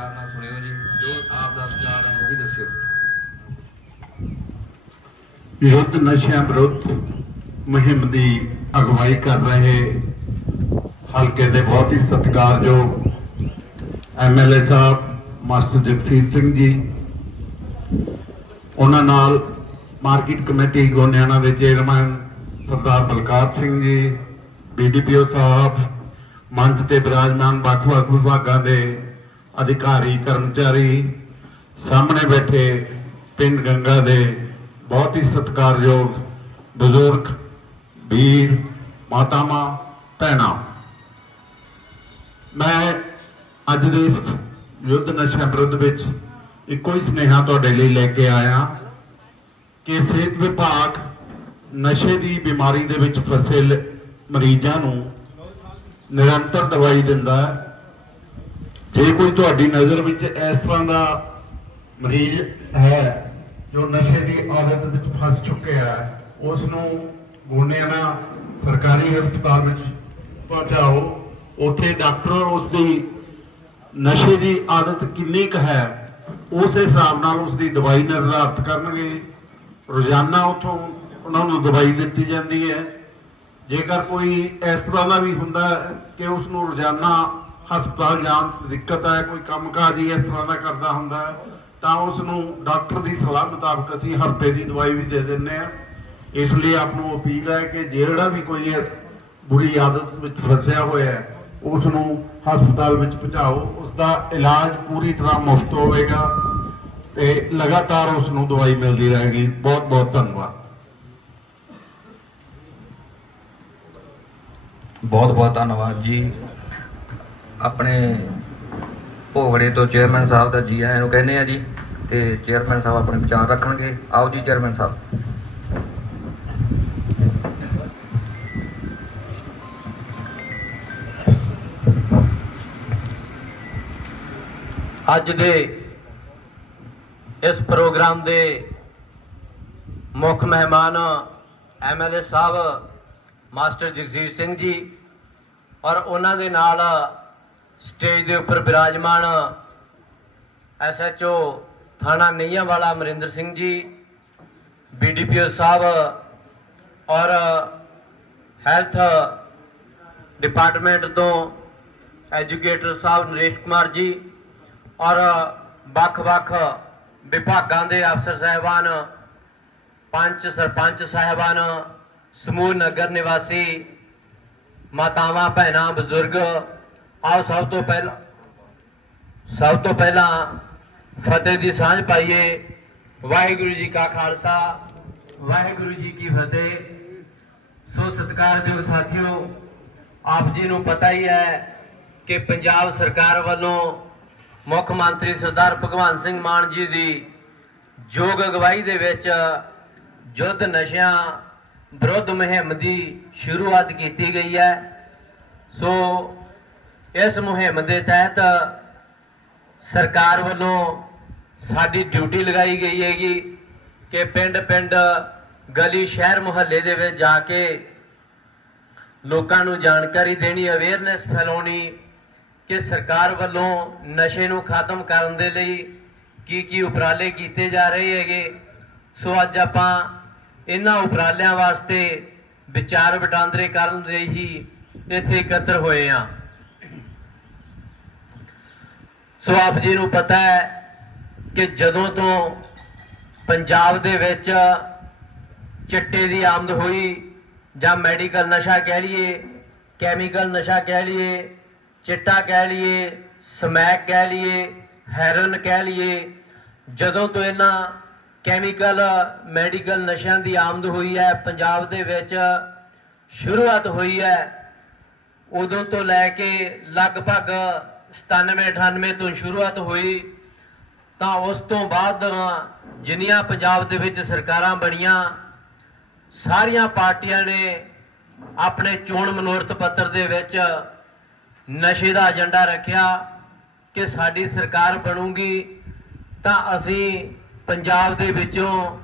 ਪਿਆਰ ਨਾਲ ਸੁਣਿਓ ਜੀ, ਜੋ ਆਪ ਦਾ ਵਿਚਾਰ ਹੈ ਉਹ ਵੀ ਦੱਸਿਓ। ਯੁੱਧ ਨਸ਼ਿਆਂ ਵਿਰੁੱਧ ਮੁਹਿੰਮ ਦੀ ਅਗਵਾਈ ਕਰ ਰਹੇ ਹਲਕੇ ਦੇ ਬਹੁਤ ਹੀ ਸਤਿਕਾਰਯੋਗ ਐਮਐਲਏ ਸਾਹਿਬ, ਮਾਸਟਰ ਜਗਸੀਰ ਸਿੰਘ ਜੀ, ਉਹਨਾਂ ਨਾਲ ਮਾਰਕੀਟ ਕਮੇਟੀ ਗੋਨਿਆਣਾ ਦੇ ਚੇਅਰਮੈਨ ਸਰਦਾਰ ਬਲਕਾਰ ਸਿੰਘ ਜੀ ਬੀਡੀਪੀਓ ਸਾਹਿਬ, ਮੰਚ ਤੇ ਬਿਰਾਜਮਾਨ ਵੱਖ-ਵੱਖ ਵਿਭਾਗਾਂ ਦੇ ਅਧਿਕਾਰੀ, ਕਰਮਚਾਰੀ ਸਾਹਮਣੇ ਬੈਠੇ ਪਿੰਡ ਗੰਗਾ ਦੇ ਬਹੁਤ ਹੀ ਸਤਿਕਾਰਯੋਗ ਬਜ਼ੁਰਗ, ਵੀਰ, ਮਾਤਾਵਾਂ, ਭੈਣਾਂ। ਮੈਂ ਅੱਜ ਦੇ ਇਸ ਯੁੱਧ ਨਸ਼ਾ ਵਿਰੁੱਧ ਵਿੱਚ ਇੱਕੋ ਹੀ ਸੁਨੇਹਾ ਤੁਹਾਡੇ ਲਈ ਲੈ ਕੇ ਆਇਆ ਕਿ ਸਿਹਤ ਵਿਭਾਗ ਨਸ਼ੇ ਦੀ ਬਿਮਾਰੀ ਦੇ ਵਿੱਚ ਫਸੇ ਮਰੀਜ਼ਾਂ ਨੂੰ ਨਿਰੰਤਰ ਦਵਾਈ ਦਿੰਦਾ ਹੈ। ਜੇ ਕੋਈ ਤੁਹਾਡੀ ਨਜ਼ਰ ਵਿੱਚ ਇਸ ਤਰ੍ਹਾਂ ਦਾ ਮਰੀਜ਼ ਹੈ ਜੋ ਨਸ਼ੇ ਦੀ ਆਦਤ ਵਿੱਚ ਫਸ ਚੁੱਕਿਆ ਹੈ ਉਸ ਨੂੰ ਗੋਨਿਆਣਾ ਸਰਕਾਰੀ ਹਸਪਤਾਲ ਵਿੱਚ ਪਹੁੰਚਾਓ। ਉੱਥੇ ਡਾਕਟਰ ਉਸ ਦੀ ਨਸ਼ੇ ਦੀ ਆਦਤ ਕਿੰਨੀ ਕੁ ਹੈ, ਉਸ ਹਿਸਾਬ ਨਾਲ ਉਸ ਦੀ ਦਵਾਈ ਨਿਰਧਾਰਤ ਕਰਨਗੇ। ਰੋਜ਼ਾਨਾ ਉਥੋਂ ਉਹਨਾਂ ਨੂੰ ਦਵਾਈ ਦਿੱਤੀ ਜਾਂਦੀ ਹੈ। ਜੇਕਰ ਕੋਈ ਇਸ ਤਰ੍ਹਾਂ ਦਾ ਵੀ ਹੁੰਦਾ ਕਿ ਉਸ ਨੂੰ ਰੋਜ਼ਾਨਾ ਹਸਪਤਾਲ ਜਾਣ 'ਚ ਦਿੱਕਤ ਹੈ ਕੋਈ ਕੰਮਕਾਜ ਹੀ ਇਸ ਤਰ੍ਹਾਂ ਦਾ ਕਰਦਾ ਹੁੰਦਾ ਤਾਂ ਉਸ ਨੂੰ ਡਾਕਟਰ ਦੀ ਸਲਾਹ ਮੁਤਾਬਕ ਅਸੀਂ ਹਫ਼ਤੇ ਦੀ ਦਵਾਈ ਵੀ ਦੇ ਦਿੰਦੇ ਹਾਂ। ਇਸ ਲਈ ਆਪ ਨੂੰ ਅਪੀਲ ਹੈ ਕਿ ਜਿਹੜਾ ਵੀ ਕੋਈ ਇਸ ਬੁਰੀ ਆਦਤ ਵਿੱਚ ਫਸਿਆ ਹੋਇਆ ਹੈ ਉਸ ਨੂੰ ਹਸਪਤਾਲ ਵਿੱਚ ਪਹੁੰਚਾਓ। ਉਸ ਦਾ ਇਲਾਜ ਪੂਰੀ ਤਰ੍ਹਾਂ ਮੁਫਤ ਹੋਵੇਗਾ ਤੇ ਲਗਾਤਾਰ ਉਸ ਨੂੰ ਦਵਾਈ ਮਿਲਦੀ ਰਹੇਗੀ। ਬਹੁਤ ਬਹੁਤ ਧੰਨਵਾਦ। ਬਹੁਤ ਬਹੁਤ ਧੰਨਵਾਦ ਜੀ। ਆਪਣੇ ਭੋਗੜੇ ਤੋਂ ਚੇਅਰਮੈਨ ਸਾਹਿਬ ਦਾ ਜੀ ਆਇਆਂ ਨੂੰ ਕਹਿੰਦੇ ਆ ਜੀ, ਤੇ ਚੇਅਰਮੈਨ ਸਾਹਿਬ ਆਪਣੇ ਵਿਚਾਰ ਰੱਖਣਗੇ। ਆਓ ਜੀ ਚੇਅਰਮੈਨ ਸਾਹਿਬ। ਅੱਜ ਦੇ ਇਸ ਪ੍ਰੋਗਰਾਮ ਦੇ ਮੁੱਖ ਮਹਿਮਾਨ ਐਮਐਲਏ ਸਾਹਿਬ, ਮਾਸਟਰ ਜਗਜੀਤ ਸਿੰਘ ਜੀ ਔਰ ਉਹਨਾਂ ਦੇ ਨਾਲ ਸਟੇਜ ਦੇ ਉੱਪਰ ਬਿਰਾਜਮਾਨ ਐਸਐਚਓ ਥਾਣਾ ਨਈਆਂ ਵਾਲਾ ਅਮਰਿੰਦਰ ਸਿੰਘ ਜੀ ਬੀਡੀਪੀਓ ਸਾਹਿਬ ਔਰ ਹੈਲਥ ਡਿਪਾਰਟਮੈਂਟ ਤੋਂ ਐਜੂਕੇਟਰ ਸਾਹਿਬ ਨਰੇਸ਼ ਕੁਮਾਰ ਜੀ ਔਰ ਵੱਖ-ਵੱਖ ਵਿਭਾਗਾਂ ਦੇ ਅਫਸਰ ਸਾਹਿਬਾਨ, ਪੰਚ ਸਰਪੰਚ ਸਾਹਿਬਾਨ, ਸਮੂਹ ਨਗਰ ਨਿਵਾਸੀ, ਮਾਤਾਵਾਂ, ਭੈਣਾਂ, ਬਜ਼ੁਰਗ ਆਓ ਸਭ ਤੋਂ ਪਹਿਲਾਂ ਸਭ ਤੋਂ ਪਹਿਲਾਂ ਫਤਿਹ ਦੀ ਸਾਂਝ ਪਾਈਏ। ਵਾਹਿਗੁਰੂ ਜੀ ਕਾ ਖਾਲਸਾ। ਵਾਹਿਗੁਰੂ ਜੀ ਕੀ ਫਤਿਹ। ਸੋ ਸਤਿਕਾਰਯੋਗ ਸਾਥੀਓ, ਆਪ ਜੀ ਨੂੰ ਪਤਾ ਹੀ ਹੈ ਕਿ ਪੰਜਾਬ ਸਰਕਾਰ ਵੱਲੋਂ ਮੁੱਖ ਮੰਤਰੀ ਸਰਦਾਰ ਭਗਵੰਤ ਸਿੰਘ ਮਾਨ ਜੀ ਦੀ ਯੋਗ ਅਗਵਾਈ ਦੇ ਵਿੱਚ ਯੁੱਧ ਨਸ਼ਿਆਂ ਵਿਰੁੱਧ ਮੁਹਿੰਮ ਦੀ ਸ਼ੁਰੂਆਤ ਕੀਤੀ ਗਈ ਹੈ। ਸੋ ਇਸ ਮੁਹਿੰਮ ਦੇ ਤਹਿਤ ਸਰਕਾਰ ਵੱਲੋਂ ਸਾਡੀ ਡਿਊਟੀ ਲਗਾਈ ਗਈ ਹੈਗੀ ਕਿ ਪਿੰਡ-ਪਿੰਡ, ਗਲੀ, ਸ਼ਹਿਰ ਮੁਹੱਲੇ ਦੇ ਵਿੱਚ ਜਾ ਕੇ ਲੋਕਾਂ ਨੂੰ ਜਾਣਕਾਰੀ ਦੇਣੀ ਅਵੇਅਰਨੈਸ ਫੈਲਾਉਣੀ ਕਿ ਸਰਕਾਰ ਵੱਲੋਂ ਨਸ਼ੇ ਨੂੰ ਖਤਮ ਕਰਨ ਦੇ ਲਈ ਕੀ ਕੀ ਉਪਰਾਲੇ ਕੀਤੇ ਜਾ ਰਹੇ ਹੈਗੇ। ਸੋ ਅੱਜ ਆਪਾਂ ਇਹਨਾਂ ਉਪਰਾਲਿਆਂ ਵਾਸਤੇ ਵਿਚਾਰ ਵਟਾਂਦਰੇ ਕਰਨ ਲਈ ਹੀ ਇੱਥੇ ਇਕੱਤਰ ਹੋਏ ਆ ਸੋ ਆਪ ਜੀ ਨੂੰ ਪਤਾ ਹੈ ਕਿ ਜਦੋਂ ਤੋਂ ਪੰਜਾਬ ਦੇ ਵਿੱਚ ਚਿੱਟੇ ਦੀ ਆਮਦ ਹੋਈ ਜਾਂ ਮੈਡੀਕਲ ਨਸ਼ਾ ਕਹਿ ਲਈਏ, ਕੈਮੀਕਲ ਨਸ਼ਾ ਕਹਿ ਲਈਏ, ਚਿੱਟਾ ਕਹਿ ਲਈਏ, ਸਮੈਕ ਕਹਿ ਲਈਏ, ਹੈਰਨ ਕਹਿ ਲਈਏ, ਜਦੋਂ ਤੋਂ ਇਹਨਾਂ ਕੈਮੀਕਲ, ਮੈਡੀਕਲ ਨਸ਼ਿਆਂ ਦੀ ਆਮਦ ਹੋਈ ਹੈ, ਪੰਜਾਬ ਦੇ ਵਿੱਚ ਸ਼ੁਰੂਆਤ ਹੋਈ ਹੈ, ਉਦੋਂ ਤੋਂ ਲੈ ਕੇ ਲਗਭਗ 97 98 ਤੋਂ ਸ਼ੁਰੂਆਤ ਹੋਈ, ਤਾਂ ਉਸ ਤੋਂ ਬਾਅਦ ਜਿੰਨੀਆਂ ਪੰਜਾਬ ਦੇ ਵਿੱਚ ਸਰਕਾਰਾਂ ਬਣੀਆਂ, ਸਾਰੀਆਂ ਪਾਰਟੀਆਂ ਨੇ ਆਪਣੇ ਚੋਣ ਮਨੋਰਥ ਪੱਤਰ ਦੇ ਵਿੱਚ ਨਸ਼ੇ ਦਾ ਏਜੰਡਾ ਰੱਖਿਆ ਕਿ ਸਾਡੀ ਸਰਕਾਰ ਬਣੂਗੀ, ਤਾਂ ਅਸੀਂ ਪੰਜਾਬ ਦੇ ਵਿੱਚੋਂ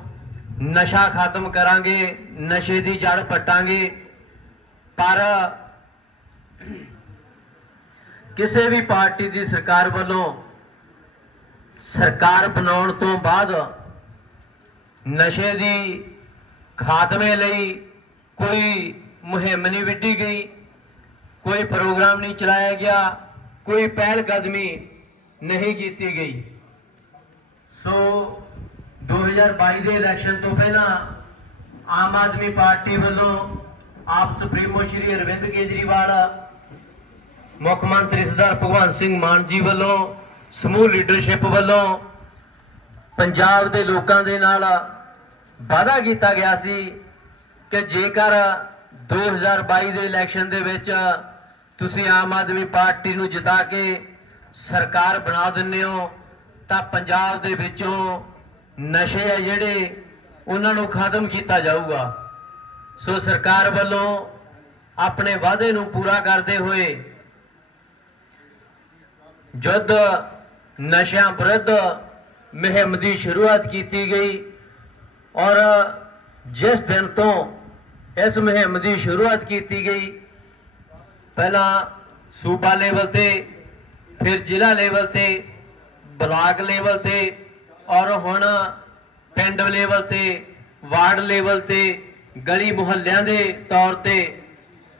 ਨਸ਼ਾ ਖਤਮ ਕਰਾਂਗੇ, ਨਸ਼ੇ ਦੀ ਜੜ ਪੱਟਾਂਗੇ। ਪਰ ਕਿਸੇ ਵੀ ਪਾਰਟੀ ਦੀ ਸਰਕਾਰ ਵੱਲੋਂ ਸਰਕਾਰ ਬਣਾਉਣ ਤੋਂ ਬਾਅਦ ਨਸ਼ੇ ਦੀ ਖਾਤਮੇ ਲਈ ਕੋਈ ਮੁਹਿੰਮ ਨਹੀਂ ਵਿੱਢੀ ਗਈ, ਕੋਈ ਪ੍ਰੋਗਰਾਮ ਨਹੀਂ ਚਲਾਇਆ ਗਿਆ, ਕੋਈ ਪਹਿਲ ਕਦਮੀ ਨਹੀਂ ਕੀਤੀ ਗਈ। ਸੋ 2022 ਦੇ ਇਲੈਕਸ਼ਨ ਤੋਂ ਪਹਿਲਾਂ ਆਮ ਆਦਮੀ ਪਾਰਟੀ ਵੱਲੋਂ ਆਪ ਸੁਪਰੀਮੋ ਸ਼੍ਰੀ ਅਰਵਿੰਦ ਕੇਜਰੀਵਾਲ ਮੁੱਖ ਮੰਤਰੀ ਸਰਦਾਰ ਭਗਵੰਤ ਸਿੰਘ ਮਾਨ ਜੀ ਵੱਲੋਂ, ਸਮੂਹ ਲੀਡਰਸ਼ਿਪ ਵੱਲੋਂ ਪੰਜਾਬ ਦੇ ਲੋਕਾਂ ਦੇ ਨਾਲ ਵਾਅਦਾ ਕੀਤਾ ਗਿਆ ਸੀ ਕਿ ਜੇਕਰ 2022 ਦੇ ਇਲੈਕਸ਼ਨ ਦੇ ਵਿੱਚ ਤੁਸੀਂ ਆਮ ਆਦਮੀ ਪਾਰਟੀ ਨੂੰ ਜਿਤਾ ਕੇ ਸਰਕਾਰ ਬਣਾ ਦਿੰਦੇ ਹੋ, ਤਾਂ ਪੰਜਾਬ ਦੇ ਵਿੱਚੋਂ ਨਸ਼ੇ ਆ ਜਿਹੜੇ, ਉਹਨਾਂ ਨੂੰ ਖਤਮ ਕੀਤਾ ਜਾਊਗਾ। ਸੋ ਸਰਕਾਰ ਵੱਲੋਂ ਆਪਣੇ ਵਾਅਦੇ ਨੂੰ ਪੂਰਾ ਕਰਦੇ ਹੋਏ ਜਦ ਨਸ਼ਿਆਂ ਵਿਰੁੱਧ ਮੁਹਿੰਮ ਦੀ ਸ਼ੁਰੂਆਤ ਕੀਤੀ ਗਈ ਔਰ ਜਿਸ ਦਿਨ ਤੋਂ ਇਸ ਮੁਹਿੰਮ ਦੀ ਸ਼ੁਰੂਆਤ ਕੀਤੀ ਗਈ, ਪਹਿਲਾਂ ਸੂਬਾ ਲੈਵਲ ਤੇ, ਫਿਰ ਜ਼ਿਲ੍ਹਾ ਲੈਵਲ ਤੇ, ਬਲਾਕ ਲੈਵਲ ਤੇ ਔਰ ਹੁਣ ਪਿੰਡ ਲੈਵਲ ਤੇ, ਵਾਰਡ ਲੈਵਲ ਤੇ, ਗਲੀ ਮੁਹੱਲਿਆਂ ਦੇ ਤੌਰ ਤੇ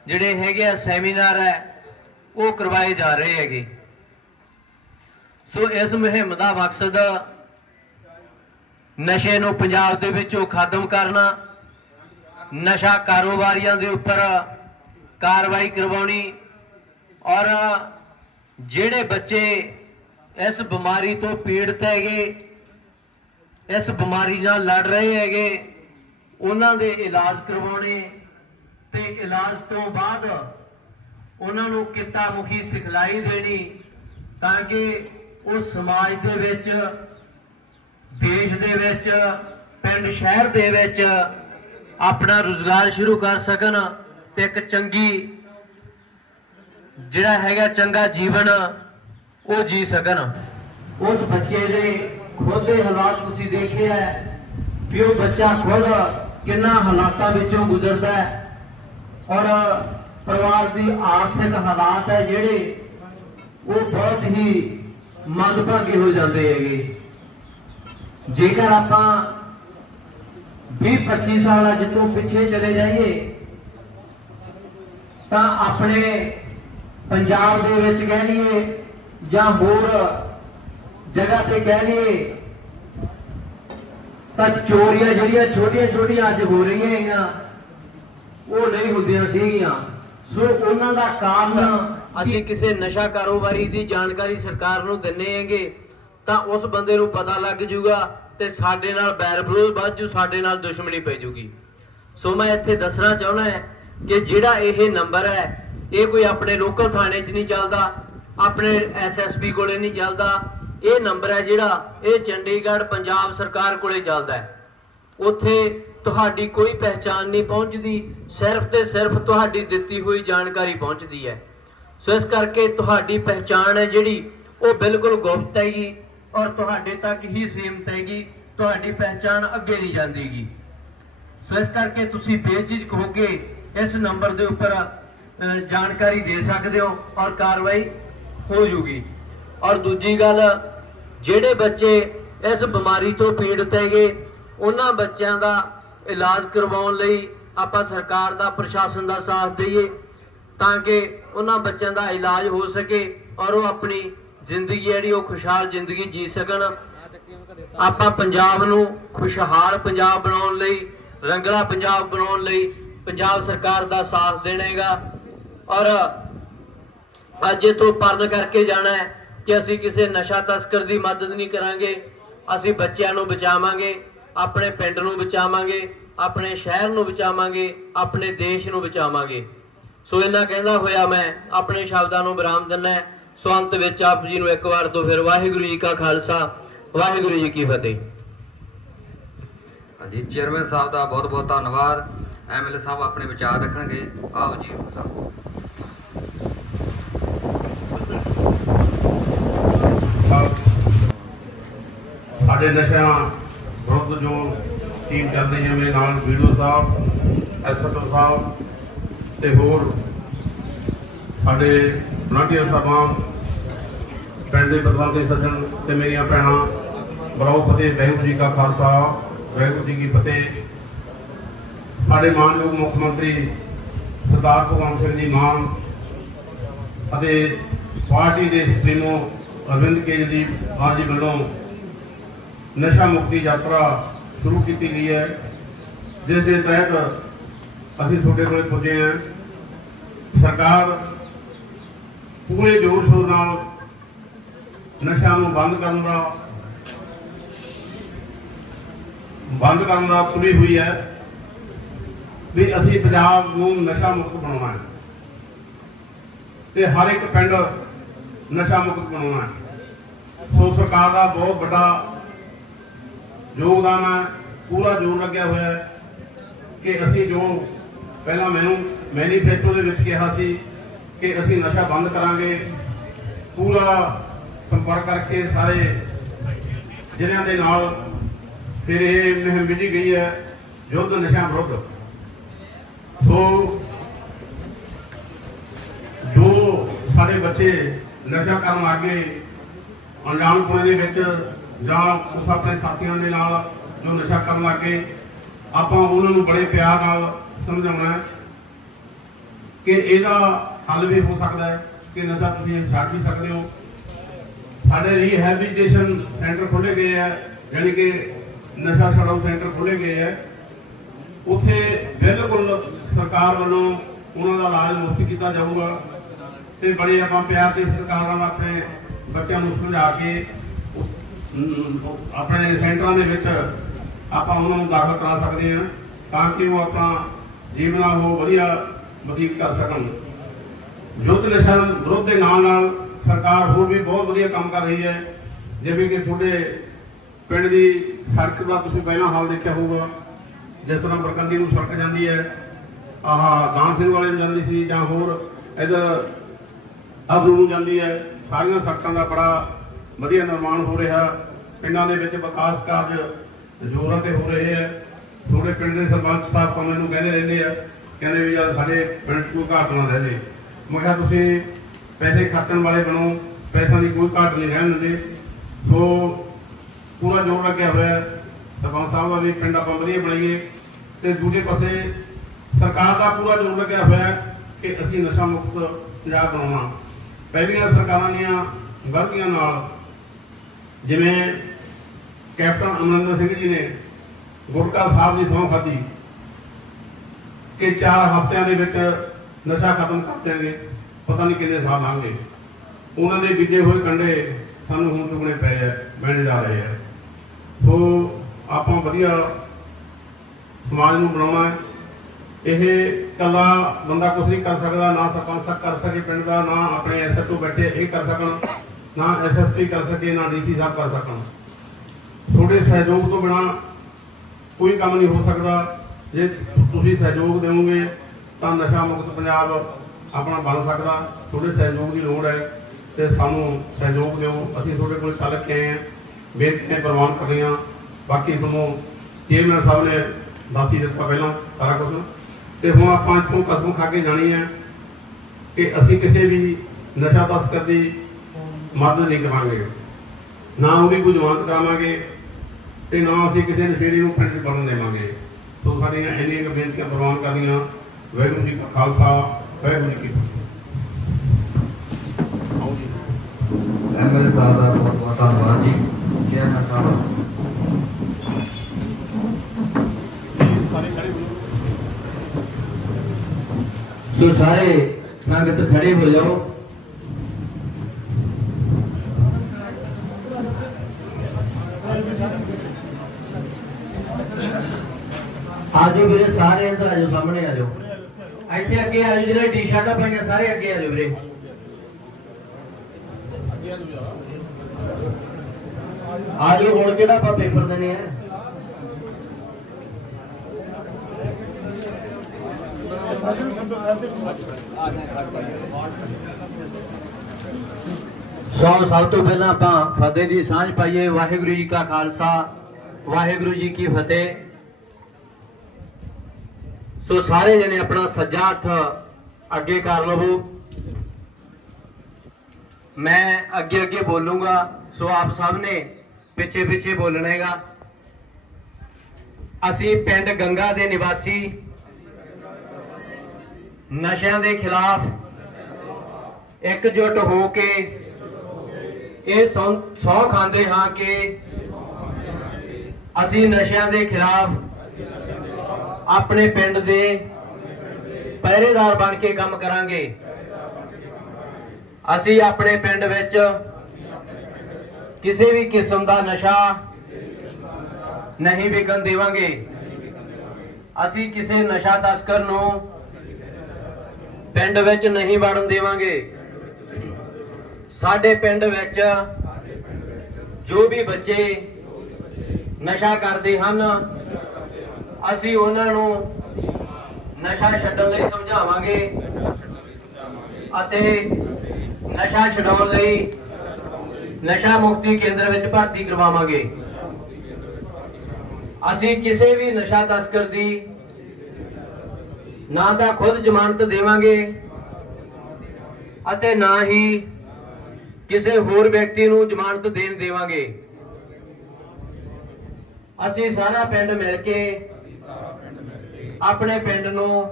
ਜਿਹੜੇ ਹੈਗੇ ਆ ਸੈਮੀਨਾਰ ਹੈ, ਉਹ ਕਰਵਾਏ ਜਾ ਰਹੇ ਹੈਗੇ। ਸੋ ਇਸ ਮੁਹਿੰਮ ਦਾ ਮਕਸਦ ਨਸ਼ੇ ਨੂੰ ਪੰਜਾਬ ਦੇ ਵਿੱਚੋਂ ਖਤਮ ਕਰਨਾ, ਨਸ਼ਾ ਕਾਰੋਬਾਰੀਆਂ ਦੇ ਉੱਪਰ ਕਾਰਵਾਈ ਕਰਵਾਉਣੀ ਔਰ ਜਿਹੜੇ ਬੱਚੇ ਇਸ ਬਿਮਾਰੀ ਤੋਂ ਪੀੜਤ ਹੈਗੇ, ਇਸ ਬਿਮਾਰੀ ਨਾਲ ਲੜ ਰਹੇ ਹੈਗੇ, ਉਹਨਾਂ ਦੇ ਇਲਾਜ ਕਰਵਾਉਣੇ ਤੇ ਇਲਾਜ ਤੋਂ ਬਾਅਦ ਉਹਨਾਂ ਨੂੰ ਕਿੱਤਾ ਮੁਖੀ ਸਿਖਲਾਈ ਦੇਣੀ ਤਾਂ ਕਿ ਉਹ ਸਮਾਜ ਦੇ ਵਿੱਚ, ਦੇਸ਼ ਦੇ ਵਿੱਚ, ਪਿੰਡ ਸ਼ਹਿਰ ਦੇ ਵਿੱਚ ਆਪਣਾ ਰੁਜ਼ਗਾਰ ਸ਼ੁਰੂ ਕਰ ਸਕਣ ਤੇ ਇੱਕ ਚੰਗੀ, ਜਿਹੜਾ ਹੈਗਾ ਚੰਗਾ ਜੀਵਨ ਉਹ ਜੀ ਸਕਣ। ਉਸ ਬੱਚੇ ਦੇ ਖੁਦ ਦੇ ਹਾਲਾਤ ਤੁਸੀਂ ਦੇਖਿਆ ਵੀ ਉਹ ਬੱਚਾ ਖੁਦ ਕਿੰਨਾ ਹਾਲਾਤਾਂ ਵਿੱਚੋਂ ਗੁਜ਼ਰਦਾ ਹੈ ਔਰ ਪਰਿਵਾਰ ਦੀ ਆਰਥਿਕ ਹਾਲਾਤ ਹੈ ਜਿਹੜੇ ਉਹ ਬਹੁਤ ਹੀ ਮੰਦਭਾਗੇ ਹੋ ਜਾਂਦੇ ਹੈਗੇ। ਜੇਕਰ ਆਪਾਂ 20-25 ਸਾਲ ਅੱਜ ਤੋਂ ਪਿੱਛੇ ਚਲੇ ਜਾਈਏ, ਤਾਂ ਆਪਣੇ ਪੰਜਾਬ ਦੇ ਵਿੱਚ ਕਹਿ ਲਈਏ ਜਾਂ ਹੋਰ ਜਗ੍ਹਾ ਤੇ ਕਹਿ ਲਈਏ, ਤਾਂ ਚੋਰੀਆਂ ਜਿਹੜੀਆਂ ਛੋਟੀਆਂ ਛੋਟੀਆਂ ਅੱਜ ਹੋ ਰਹੀਆਂ ਹੈਗੀਆਂ, ਉਹ ਨਹੀਂ ਹੁੰਦੀਆਂ ਸੀਗੀਆਂ। ਸੋ ਉਹਨਾਂ ਦਾ ਕਾਰਨ ਅਸੀਂ ਕਿਸੇ ਨਸ਼ਾ ਕਾਰੋਬਾਰੀ ਦੀ ਜਾਣਕਾਰੀ ਸਰਕਾਰ ਨੂੰ ਦਿੰਨੇ ਹੈਗੇ, ਤਾਂ ਉਸ ਬੰਦੇ ਨੂੰ ਪਤਾ ਲੱਗ ਜੂਗਾ ਤੇ ਸਾਡੇ ਨਾਲ ਬੈਰ ਵਿਰੋਧ ਵੱਧ ਜੂ, ਸਾਡੇ ਨਾਲ ਦੁਸ਼ਮਣੀ ਪੈ ਜੂਗੀ। ਸੋ ਮੈਂ ਇੱਥੇ ਦੱਸਣਾ ਚਾਹੁੰਦਾ ਹੈ ਕਿ ਜਿਹੜਾ ਇਹ ਨੰਬਰ ਹੈ, ਇਹ ਕੋਈ ਆਪਣੇ ਲੋਕਲ ਥਾਣੇ 'ਚ ਨਹੀਂ ਚੱਲਦਾ, ਆਪਣੇ ਐਸਐਸਪੀ ਕੋਲੇ ਨਹੀਂ ਚੱਲਦਾ। ਇਹ ਨੰਬਰ ਹੈ ਜਿਹੜਾ ਇਹ ਚੰਡੀਗੜ੍ਹ ਪੰਜਾਬ ਸਰਕਾਰ ਕੋਲੇ ਚੱਲਦਾ ਹੈ। ਉੱਥੇ ਤੁਹਾਡੀ ਕੋਈ ਪਹਿਚਾਨ ਨਹੀਂ ਪਹੁੰਚਦੀ, ਸਿਰਫ ਤੇ ਸਿਰਫ ਤੁਹਾਡੀ ਦਿੱਤੀ ਹੋਈ ਜਾਣਕਾਰੀ ਪਹੁੰਚਦੀ ਹੈ। ਸੋ ਇਸ ਕਰਕੇ ਤੁਹਾਡੀ ਪਹਿਚਾਣ ਹੈ ਜਿਹੜੀ, ਉਹ ਬਿਲਕੁਲ ਗੁਪਤ ਹੈਗੀ ਔਰ ਤੁਹਾਡੇ ਤੱਕ ਹੀ ਸੀਮਤ ਹੈਗੀ, ਤੁਹਾਡੀ ਪਹਿਚਾਣ ਅੱਗੇ ਨਹੀਂ ਜਾਂਦੀਗੀ। ਸੋ ਇਸ ਕਰਕੇ ਤੁਸੀਂ ਬੇਝਿਜਕ ਹੋ ਕੇ ਇਸ ਨੰਬਰ ਦੇ ਉੱਪਰ ਜਾਣਕਾਰੀ ਦੇ ਸਕਦੇ ਹੋ ਔਰ ਕਾਰਵਾਈ ਹੋ ਜੂਗੀ। ਔਰ ਦੂਜੀ ਗੱਲ, ਜਿਹੜੇ ਬੱਚੇ ਇਸ ਬਿਮਾਰੀ ਤੋਂ ਪੀੜਤ ਹੈਗੇ, ਉਹਨਾਂ ਬੱਚਿਆਂ ਦਾ ਇਲਾਜ ਕਰਵਾਉਣ ਲਈ ਆਪਾਂ ਸਰਕਾਰ ਦਾ, ਪ੍ਰਸ਼ਾਸਨ ਦਾ ਸਾਥ ਦਈਏ। ਤਾਂ ਕਿ ਉਹਨਾਂ ਬੱਚਿਆਂ ਦਾ ਇਲਾਜ ਹੋ ਸਕੇ ਔਰ ਉਹ ਆਪਣੀ ਜ਼ਿੰਦਗੀ ਜਿਹੜੀ ਉਹ ਖੁਸ਼ਹਾਲ ਜ਼ਿੰਦਗੀ ਜੀ ਸਕਣ। ਆਪਾਂ ਪੰਜਾਬ ਨੂੰ ਖੁਸ਼ਹਾਲ ਪੰਜਾਬ ਬਣਾਉਣ ਲਈ, ਰੰਗਲਾ ਪੰਜਾਬ ਬਣਾਉਣ ਲਈ ਪੰਜਾਬ ਸਰਕਾਰ ਦਾ ਸਾਥ ਦੇਣੇਗਾ। ਔਰ ਅੱਜ ਤੋਂ ਪਰਨ ਕਰਕੇ ਜਾਣਾ ਹੈ ਕਿ ਅਸੀਂ ਕਿਸੇ ਨਸ਼ਾ ਤਸਕਰ ਦੀ ਮਦਦ ਨਹੀਂ ਕਰਾਂਗੇ। ਅਸੀਂ ਬੱਚਿਆਂ ਨੂੰ ਬਚਾਵਾਂਗੇ, ਆਪਣੇ ਪਿੰਡ ਨੂੰ ਬਚਾਵਾਂਗੇ, ਆਪਣੇ ਸ਼ਹਿਰ ਨੂੰ ਬਚਾਵਾਂਗੇ, ਆਪਣੇ ਦੇਸ਼ ਨੂੰ ਬਚਾਵਾਂਗੇ। ਸੋ ਇਹਨਾਂ ਕਹਿੰਦਾ ਹੋਇਆ ਮੈਂ ਆਪਣੇ ਸ਼ਬਦਾਂ ਨੂੰ ਵਿਰਾਮ ਦਿੰਦਾ ਹੈ। ਸੋ ਅੰਤ ਵਿੱਚ ਆਪ ਜੀ ਨੂੰ ਇੱਕ ਵਾਰ ਤੋਂ ਫਿਰ ਵਾਹਿਗੁਰੂ ਜੀ ਕਾ ਖਾਲਸਾ ਵਾਹਿਗੁਰੂ ਜੀ ਕੀ ਫਤਿਹ। ਹਾਂਜੀ ਚੇਅਰਮੈਨ ਸਾਹਿਬ ਦਾ ਬਹੁਤ ਬਹੁਤ ਧੰਨਵਾਦ। ਐਮਐਲਏ ਸਾਹਿਬ ਆਪਣੇ ਵਿਚਾਰ ਰੱਖਣਗੇ। ਆਓ ਜੀ ਸਾਹਿਬ। ਸਾਡੇ ਨਸ਼ਿਆਂ ਵਿਰੁੱਧ ਜੋ ਟੀਮ ਚੱਲ ਰਹੀ ਹੈ ਮੇਰੇ ਨਾਲ ਵੀਡੀਓ ਸਾਹਿਬ ਐਸਐਸਓ ਸਾਹਿਬ ਤੇ ਹੋਰ ਸਾਡੇ ਵਲੰਟੀਅਰ ਸਾਹਿਬਾਨ ਪਿੰਡ ਦੇ ਪਰਿਵਾਰ ਦੇ ਸੱਜਣ ਤੇ ਮੇਰੀਆਂ ਭੈਣਾਂ ਬਲਾਉ ਫਤਿਹ, ਵਾਹਿਗੁਰੂ ਜੀ ਕਾ ਖਾਲਸਾ, ਵਾਹਿਗੁਰੂ ਜੀ ਕੀ ਫਤਿਹ। ਸਾਡੇ ਮਾਨਯੋਗ ਮੁੱਖ ਮੰਤਰੀ ਸਰਦਾਰ ਭਗਵੰਤ ਸਿੰਘ ਜੀ ਮਾਨ ਅਤੇ ਪਾਰਟੀ ਦੇ ਸੁਪਰੀਮੋ ਅਰਵਿੰਦ ਕੇਜਰੀਵਾਲ ਜੀ ਵੱਲੋਂ ਨਸ਼ਾ ਮੁਕਤੀ ਯਾਤਰਾ ਸ਼ੁਰੂ ਕੀਤੀ ਗਈ ਹੈ, ਜਿਸ ਦੇ ਤਹਿਤ ਅਸੀਂ ਤੁਹਾਡੇ ਕੋਲ ਪੁੱਜੇ ਹਾਂ। ਸਰਕਾਰ ਪੂਰੇ ਜ਼ੋਰ ਸ਼ੋਰ ਨਾਲ ਨਸ਼ਾ ਨੂੰ ਬੰਦ ਕਰਨ ਦਾ, ਬੰਦ ਕਰਨ ਦਾ ਤੁਰੀ ਹੋਈ ਹੈ ਵੀ ਅਸੀਂ ਪੰਜਾਬ ਨੂੰ ਨਸ਼ਾ ਮੁਕਤ ਬਣਾਉਣਾ ਹੈ। ਤੇ ਹਰ ਇੱਕ ਪਿੰਡ ਨਸ਼ਾ ਮੁਕਤ ਬਣਾਉਣਾ ਹੈ। ਸੋ ਸਰਕਾਰ ਦਾ ਬਹੁਤ ਵੱਡਾ ਯੋਗਦਾਨ ਹੈ। ਪੂਰਾ ਜ਼ੋਰ ਲੱਗਿਆ ਹੋਇਆ ਹੈ ਕਿ ਅਸੀਂ ਜੋ ਪਹਿਲਾਂ ਮੈਨੂੰ ਮੈਨੀਫੈਸਟੋ ਦੇ ਵਿੱਚ ਕਿਹਾ ਸੀ ਕਿ ਅਸੀਂ ਨਸ਼ਾ ਬੰਦ ਕਰਾਂਗੇ। ਪੂਰਾ ਸੰਪਰਕ ਕਰਕੇ ਸਾਰੇ ਜ਼ਿਲ੍ਹਿਆਂ ਦੇ ਨਾਲ ਫਿਰ ਇਹ ਮੁਹਿੰਮ ਵਿਧੀ ਗਈ ਹੈ, ਯੁੱਧ ਨਸ਼ਾ ਵਿਰੁੱਧ। ਸੋ ਜੋ ਸਾਡੇ ਬੱਚੇ ਨਸ਼ਾ ਕਰਨ ਲੱਗੇ ਅਣਜਾਣਪੁਣੇ ਦੇ ਵਿੱਚ ਜਾਂ ਉਸ ਆਪਣੇ ਸਾਥੀਆਂ ਦੇ ਨਾਲ ਜੋ ਨਸ਼ਾ ਕਰਨ ਲੱਗੇ ਆਪਾਂ ਉਹਨਾਂ ਨੂੰ ਬੜੇ ਪਿਆਰ ਨਾਲ ਸਮਝਾਉਣਾ ਹੈ ਕਿ ਇਹਦਾ ਹੱਲ ਵੀ ਹੋ ਸਕਦਾ ਹੈ ਕਿ ਨਸ਼ਾ ਤੁਸੀਂ ਛੱਡ ਵੀ ਸਕਦੇ ਹੋ। ਸਾਡੇ ਰੀਹੈਬਿਲਿਟੇਸ਼ਨ ਸੈਂਟਰ ਖੋਲੇ ਗਏ ਹੈ, ਯਾਨੀ ਕਿ ਨਸ਼ਾ ਛਡਾਊ ਸੈਂਟਰ ਖੋਲੇ ਗਏ ਹੈ। ਉੱਥੇ ਬਿਲਕੁਲ ਸਰਕਾਰ ਵੱਲੋਂ ਉਹਨਾਂ ਦਾ ਇਲਾਜ ਮੁਫਤ ਕੀਤਾ ਜਾਊਗਾ ਤੇ ਬੜੇ ਆਪਾਂ ਪਿਆਰ ਤੇ ਸਰਕਾਰ ਨਾਲ ਆਪਣੇ ਬੱਚਿਆਂ ਨੂੰ ਸਮਝਾ ਕੇ ਆਪਣੇ ਸੈਂਟਰਾਂ ਦੇ ਵਿੱਚ ਆਪਾਂ ਉਹਨਾਂ ਨੂੰ ਦਾਖਲ ਕਰਾ ਸਕਦੇ ਹਾਂ ਤਾਂ ਕਿ ਉਹ ਆਪਾਂ ਜੀਵਨ ਆ ਉਹ ਵਧੀਆ ਬਤੀਤ ਕਰ ਸਕਣ। ਯੁੱਧ ਨਸ਼ਾ ਵਿਰੁੱਧ ਦੇ ਨਾਲ ਨਾਲ ਸਰਕਾਰ ਹੋਰ ਵੀ ਬਹੁਤ ਵਧੀਆ ਕੰਮ ਕਰ ਰਹੀ ਹੈ। ਜਿਵੇਂ ਕਿ ਤੁਹਾਡੇ ਪਿੰਡ ਦੀ ਸੜਕ ਦਾ ਤੁਸੀਂ ਪਹਿਲਾਂ ਹਾਲ ਦੇਖਿਆ ਹੋਊਗਾ। ਜਿਸ ਤਰ੍ਹਾਂ ਬਰਕੰਦੀ ਨੂੰ ਸੜਕ ਜਾਂਦੀ ਹੈ। ਆਹ ਦਾਨ ਸਿੰਘ ਵਾਲੇ ਨੂੰ ਜਾਂਦੀ ਸੀ ਜਾਂ ਹੋਰ ਇਧਰ ਅਬਰੂ ਨੂੰ ਜਾਂਦੀ ਹੈ। ਸਾਰੀਆਂ ਸੜਕਾਂ ਦਾ ਬੜਾ ਵਧੀਆ ਨਿਰਮਾਣ ਹੋ ਰਿਹਾ। ਪਿੰਡਾਂ ਦੇ ਵਿੱਚ ਵਿਕਾਸ ਕਾਰਜ ਜ਼ੋਰਾਂ ਤੇ ਹੋ ਰਹੇ ਹੈ। ਤੁਹਾਡੇ ਪਿੰਡ ਦੇ ਸਰਪੰਚ ਸਾਹਿਬ ਤਾਂ ਮੈਨੂੰ ਕਹਿੰਦੇ ਰਹਿੰਦੇ ਆ, ਕਹਿੰਦੇ ਵੀ ਯਾਰ ਸਾਡੇ ਪਿੰਡ 'ਚ ਕੋਈ ਘਾਟ ਨਾ ਰਹਿ ਜੇ ਮੈਂ ਕਿਹਾ ਤੁਸੀਂ ਪੈਸੇ ਖਰਚਣ ਵਾਲੇ ਬਣੋ, ਪੈਸਿਆਂ ਦੀ ਕੋਈ ਘਾਟ ਨਹੀਂ ਰਹਿਣ ਦਿੰਦੇ। ਸੋ ਪੂਰਾ ਜੋਰ ਲੱਗਿਆ ਹੋਇਆ ਸਰਪੰਚ ਸਾਹਿਬ ਦਾ ਵੀ ਪਿੰਡ ਆਪਾਂ ਵਧੀਆ ਬਣਾਈਏ। ਤੇ ਦੂਜੇ ਪਾਸੇ ਸਰਕਾਰ ਦਾ ਪੂਰਾ ਜੋਰ ਲੱਗਿਆ ਹੋਇਆ ਕਿ ਅਸੀਂ ਨਸ਼ਾ ਮੁਕਤ ਪੰਜਾਬ ਬਣਾਉਣਾ। ਪਹਿਲੀਆਂ ਸਰਕਾਰਾਂ ਦੀਆਂ ਗਲਤੀਆਂ ਨਾਲ ਜਿਵੇਂ ਕੈਪਟਨ ਅਮਰਿੰਦਰ ਸਿੰਘ ਜੀ ਨੇ ਗੁਰਕਾ ਸਾਹਿਬ ਦੀ ਸਹੁੰ ਖਾਧੀ ਕਿ 4 ਹਫ਼ਤਿਆਂ ਦੇ ਵਿੱਚ ਨਸ਼ਾ ਖਤਮ ਕਰ ਦਿਆਂਗੇ ਪਤਾ ਨਹੀਂ ਕਿੰਨੇ ਸਾਲ ਲੰਘ ਉਹਨਾਂ ਦੇ ਬੀਜੇ ਹੋਏ ਕੰਡੇ ਸਾਨੂੰ ਹੁਣ ਚੁਗਣੇ ਪਏ ਆ ਬਣ ਜਾ ਰਹੇ ਆ। ਸੋ ਆਪਾਂ ਵਧੀਆ ਸਮਾਜ ਨੂੰ ਬਣਾਉਣਾ ਹੈ। ਇਹ ਕੱਲਾ ਬੰਦਾ ਕੁਝ ਨਹੀਂ ਕਰ ਸਕਦਾ, ਨਾ ਸਰਪੰਚ ਸਾਹਿਬ ਕਰ ਸਕੇ ਪਿੰਡ ਦਾ, ਨਾ ਆਪਣੇ ਐਸਐਚਓ ਬੈਠੇ ਇਹ ਕਰ ਸਕਣ, ਨਾ ਐਸਐਸਪੀ ਕਰ ਸਕੇ, ਨਾ ਡੀਸੀ ਸਾਹਿਬ ਕਰ ਸਕਣ। ਤੁਹਾਡੇ ਸਹਿਯੋਗ ਤੋਂ ਬਿਨਾ ਕੋਈ ਕੰਮ ਨਹੀਂ ਹੋ ਸਕਦਾ। ਜੇ ਤੁਸੀਂ ਸਹਿਯੋਗ ਦਿਓਗੇ ਤਾਂ ਨਸ਼ਾ ਮੁਕਤ ਪੰਜਾਬ ਆਪਣਾ ਬਣ ਸਕਦਾ। ਤੁਹਾਡੇ ਸਹਿਯੋਗ ਦੀ ਲੋੜ ਹੈ ਤੇ ਸਾਨੂੰ ਸਹਿਯੋਗ ਦਿਓ। ਅਸੀਂ ਤੁਹਾਡੇ ਕੋਲ ਚੱਲ ਕੇ ਆਏ ਹਾਂ। ਬੇਨਤੀਆਂ ਪ੍ਰਵਾਨ ਕਰ ਰਹੀਆਂ ਬਾਕੀ ਤੁਹਾਨੂੰ ਚੇਅਰਮੈਨ ਸਾਹਿਬ ਨੇ ਦੱਸ ਹੀ ਦਿੱਤਾ ਪਹਿਲਾਂ ਸਾਰਾ ਕੁਝ ਤੇ ਹੁਣ ਆਪਾਂ ਇੱਥੋਂ ਕਸਮ ਖਾ ਕੇ ਜਾਣੀ ਹੈ ਕਿ ਅਸੀਂ ਕਿਸੇ ਵੀ ਨਸ਼ਾ ਤਸਕਰ ਦੀ ਮਦਦ ਨਹੀਂ ਕਰਾਂਗੇ। ਨਾ ਉਹਦੀ ਕੋਈ ਜ਼ਮਾਨਤ ਕਰਾਵਾਂਗੇ ਤੇ ਨਾ ਅਸੀਂ ਕਿਸੇ ਨਸ਼ੇੜੀ ਨੂੰ ਪਿੰਡ ਬਣਨ ਦੇਵਾਂਗੇ। ਸੋ ਸਾਡੀਆਂ ਇੰਨੀਆਂ ਕੁ ਬੇਨਤੀਆਂ ਪ੍ਰਵਾਨ ਕਰਨੀਆਂ। ਵਾਹਿਗੁਰੂ ਜੀ ਕਾ ਖਾਲਸਾ ਵਾਹਿਗੁਰੂ ਜੀ ਕੀ ਫਤਿਹ। ਐਮਐਲਏ ਸਾਹਿਬ ਦਾ ਬਹੁਤ ਬਹੁਤ ਧੰਨਵਾਦ ਜੀ। ਚੇਅਰਮੈਨ ਸਾਹਿਬ ਸੋ ਸਾਰੇ ਸੰਗਤ ਖੜੇ ਹੋ ਜਾਓ। ਆਜੋ ਵੀਰੇ, ਸਾਰੇ ਇੱਧਰ ਆਜੋ, ਸਾਹਮਣੇ ਆਜੋ। ਇੱਥੇ ਅੱਗੇ ਆਜੋ, ਜਿਹੜੇ ਟੀ-ਸ਼ਰਟਾਂ ਪਾਈਆਂ, ਸਾਰੇ ਅੱਗੇ ਆਜੋ ਵੀਰੇ। ਆਜੋ ਹੁਣ ਕਿਹੜਾ ਆਪਾਂ ਪੇਪਰ ਦੇਣੇ ਆ। ਸੋ ਸਭ ਤੋਂ ਪਹਿਲਾਂ ਆਪਾਂ ਫਤਿਹ ਦੀ ਸਾਂਝ ਪਾਈਏ। ਵਾਹਿਗੁਰੂ ਜੀ ਕਾ ਖਾਲਸਾ, ਵਾਹਿਗੁਰੂ ਜੀ ਕੀ ਫਤਿਹ। ਸੋ ਸਾਰੇ ਜਣੇ ਆਪਣਾ ਸੱਜਾ ਹੱਥ ਅੱਗੇ ਕਰ ਲਵੋ। ਮੈਂ ਅੱਗੇ ਅੱਗੇ ਬੋਲੂੰਗਾ, ਸੋ ਆਪ ਸਭ ਨੇ ਪਿੱਛੇ ਪਿੱਛੇ ਬੋਲਣਾ ਹੈਗਾ। ਅਸੀਂ ਪਿੰਡ ਗੰਗਾ ਦੇ ਨਿਵਾਸੀ, ਨਸ਼ਿਆਂ ਦੇ ਖਿਲਾਫ ਇਕਜੁੱਟ ਹੋ ਕੇ ਇਹ ਸੌ ਖਾਂਦੇ ਹਾਂ ਕਿ ਅਸੀਂ ਨਸ਼ਿਆਂ ਦੇ ਖਿਲਾਫ ਆਪਣੇ ਪਿੰਡ ਦੇ ਪਹਿਰੇਦਾਰ ਬਣ ਕੇ ਕੰਮ ਕਰਾਂਗੇ। ਅਸੀਂ ਆਪਣੇ ਪਿੰਡ ਵਿੱਚ ਕਿਸੇ ਵੀ ਕਿਸਮ ਦਾ ਨਸ਼ਾ ਨਹੀਂ ਵਿਕਣ ਦੇਵਾਂਗੇ। ਅਸੀਂ ਕਿਸੇ ਨਸ਼ਾ ਤਸਕਰ ਨੂੰ ਪਿੰਡ ਵਿੱਚ ਨਹੀਂ ਵੜਨ ਦੇਵਾਂਗੇ। ਸਾਡੇ ਪਿੰਡ ਵਿੱਚ ਜੋ ਵੀ ਬੱਚੇ ਨਸ਼ਾ ਕਰਦੇ ਹਨ ਅਸੀਂ ਉਹਨਾਂ ਨੂੰ ਨਸ਼ਾ ਛੱਡਣ ਲਈ ਸਮਝਾਵਾਂਗੇ ਅਤੇ ਨਸ਼ਾ ਛਡਾਉਣ ਲਈ ਨਸ਼ਾ ਮੁਕਤੀ ਕੇਂਦਰ ਵਿੱਚ ਭਰਤੀ ਕਰਵਾਵਾਂਗੇ। ਅਸੀਂ ਕਿਸੇ ਵੀ ਨਸ਼ਾ ਤਸਕਰ ਦੀ ਨਾ ਤਾਂ ਖੁਦ ਜ਼ਮਾਨਤ ਦੇਵਾਂਗੇ ਅਤੇ ਨਾ ਹੀ ਕਿਸੇ ਹੋਰ ਵਿਅਕਤੀ ਨੂੰ ਜ਼ਮਾਨਤ ਦੇਣ ਦੇਵਾਂਗੇ। ਅਸੀਂ ਸਾਰਾ ਪਿੰਡ ਮਿਲ ਕੇ ਆਪਣੇ ਪਿੰਡ ਨੂੰ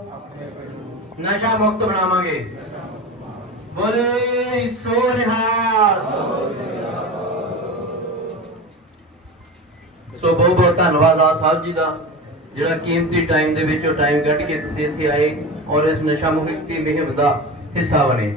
ਨਸ਼ਾ ਮੁਕਤ ਬਣਾਵਾਂਗੇ। ਬੋਲੇ ਸੋ ਨਿਹਾਲ ਸੋ ਬਹੁਤ ਬਹੁਤ ਧੰਨਵਾਦ ਆ ਸਾਹਿਬ ਜੀ ਦਾ, ਜਿਹੜਾ ਕੀਮਤੀ ਟਾਈਮ ਦੇ ਵਿੱਚੋਂ ਟਾਈਮ ਕੱਢ ਕੇ ਤੁਸੀਂ ਇੱਥੇ ਆਏ ਔਰ ਇਸ ਨਸ਼ਾ ਮੁਕਤੀ ਮੁਹਿੰਮ ਦਾ ਹਿੱਸਾ ਬਣੇ।